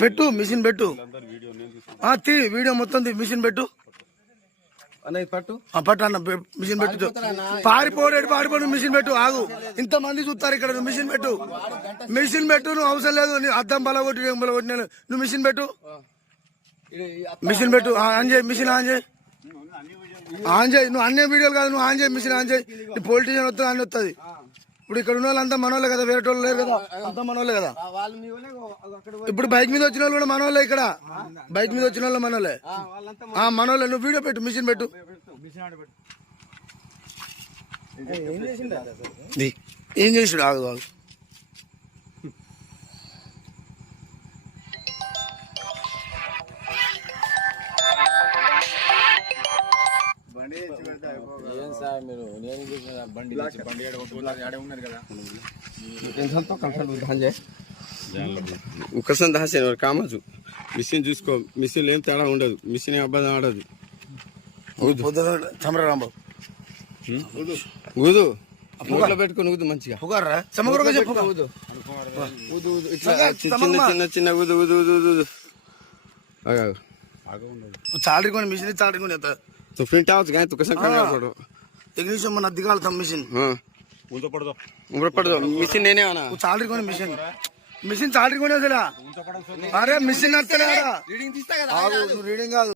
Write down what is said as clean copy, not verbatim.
పెట్టు మిషన్ పెట్టు వీడియో మొత్తం మిషన్ పెట్టు పట్టు అన్న మిషన్ పెట్టు పారిపోడు మిషన్ పెట్టు ఆగు ఇంత మంది చూస్తారు ఇక్కడ నువ్వు మిషన్ పెట్టు నువ్వు అవసరం లేదు అద్దం బలగొట్టి నువ్వు మిషన్ పెట్టు ఆన్ చేయి మిషన్ ఆన్ చేయి నువ్వు అన్ని వీడియోలు కాదు నువ్వు ఆన్ చేయి మిషన్ ఆన్ చేయి పొలిటీషియన్ వస్తుంది అన్ని వస్తుంది ఇప్పుడు ఇక్కడ ఉన్న వాళ్ళంతా మనోళ్ళే కదా వేరే వాళ్ళు లేరు కదా అంతా మనోళ్ళే కదా ఇప్పుడు బైక్ మీద వచ్చిన వాళ్ళు కూడా మనోళ్ళే ఇక్కడ బైక్ మీద వచ్చిన వాళ్ళు మనోళ్ళే నువ్వు వీడియో పెట్టు మిషన్ పెట్టు ఏం చేసాడు ఆగు ఆగు ఒక్కసారి దాసాను కామచ్చు మిషన్ చూసుకో మిషన్ ఏం తేడా ఉండదు మిషన్ అబ్బాయి ఆడదు చమరాంబాబు ఊదు మూట్లో పెట్టుకుని ఊదు మంచిగా చిన్న చిన్న చిన్న ఊదు ఊదు ఊదు ఊదు చాలరీ కొని మిషన్ చాలరీ కొని तो प्रिंट आउट गए तो कैसे करना पड़ो टेक्नीशियन मन अधिकाल था मिशन हां उधर पड़ दो मिशन लेने आना वो चालरी कोनी मिशन चालरी कोनी असेला अरे मिशन అత్తలేరా రీడింగ్ తీస్తా కదా రీడింగ్ కాదు